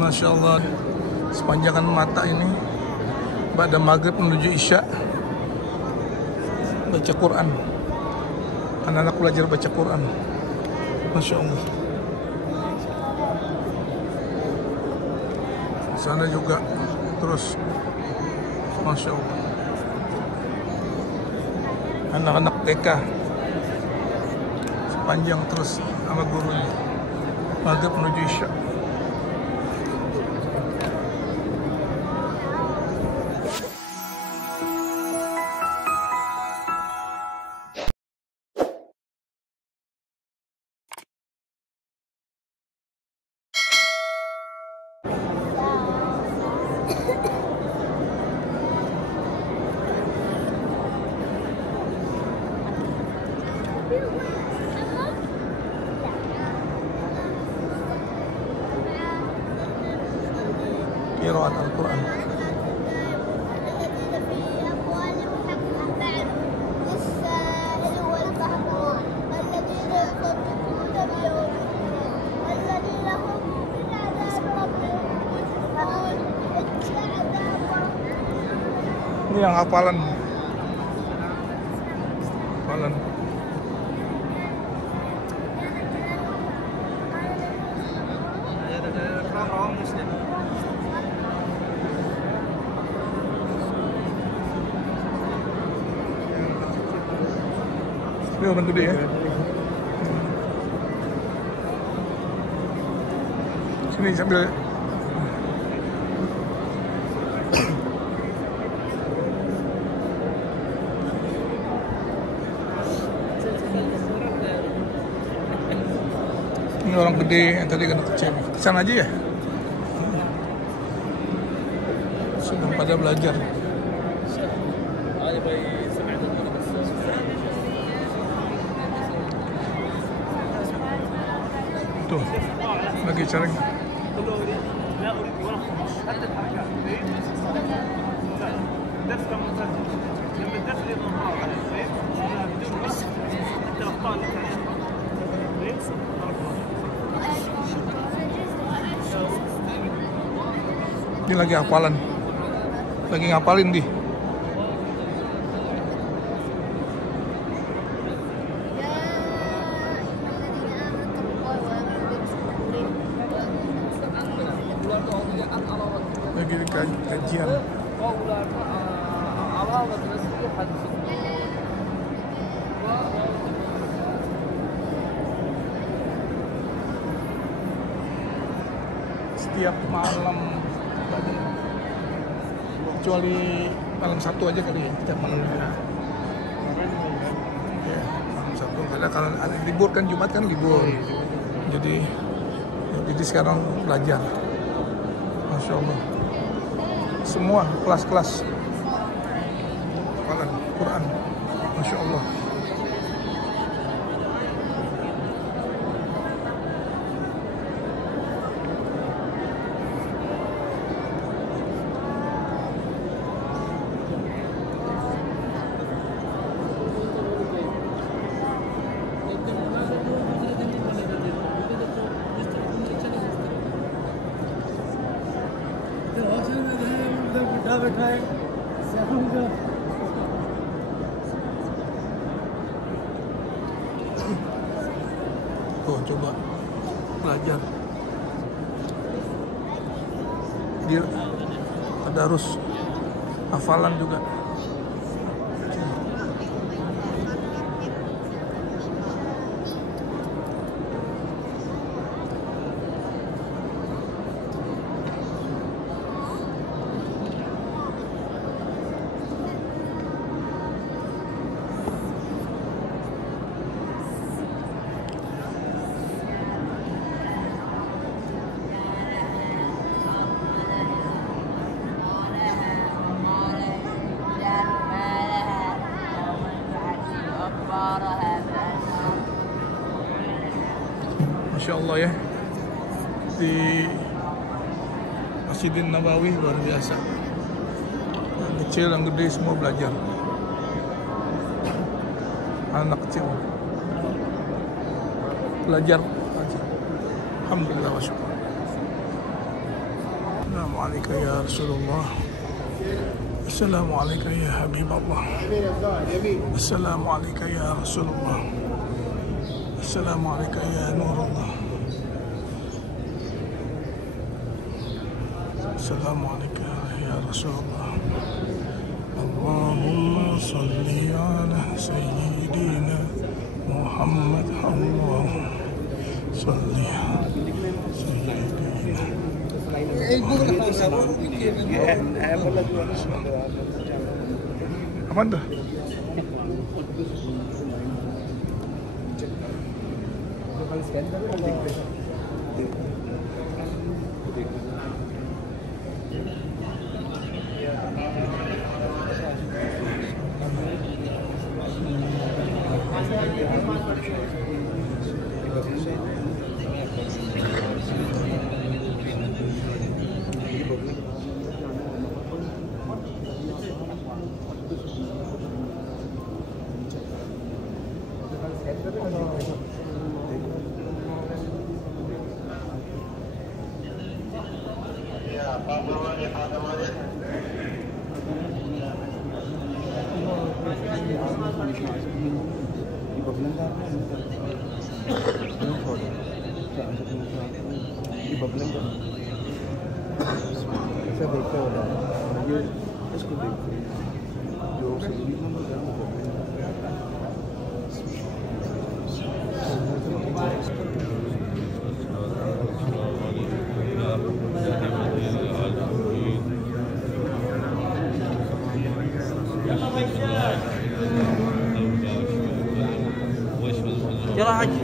Masya Allah, sepanjangan mata ini pada maghrib menuju isya baca Quran. Anak-anak belajar baca Quran. Masya Allah. Sana juga terus, Masya Allah. Anak-anak TK sepanjang terus sama gurunya maghrib menuju isya. Qiraat Al-Quran. Ini yang hafalan. Hafalan. Ini orang gede ya. Sini sambil. Ini orang gede yang tadi kan kecil. Kesana aja ya. Sudah pada belajar. Tuh, lagi cari. Ini lagi hafalan, lagi ngapalin di. Lagi kajian. Setiap malam, kecuali malam Sabtu aja kali ya, setiap malam ya, malam Sabtu. Karena kalau ada libur kan, Jumat kan libur, jadi sekarang belajar. Masya Allah, semua kelas-kelas hafalan Quran. Masya Allah. Tuh, coba belajar. Dia tadarus, hafalan juga. Masya Allah ya, di Masjidin Nabawi luar biasa. Yang kecil, yang gede semua belajar. Anak kecil belajar. Alhamdulillah wa syukur. Assalamualaikum ya Rasulullah. Assalamualaikum ya Habibullah. Assalamualaikum ya Rasulullah. Assalamualaikum ya Nurullah. Assalamualaikum ya Rasulullah. Allahumma salli ala Sayyidina Muhammad. Allahumma salli ala Sayyidina. Apa dah? يلا حج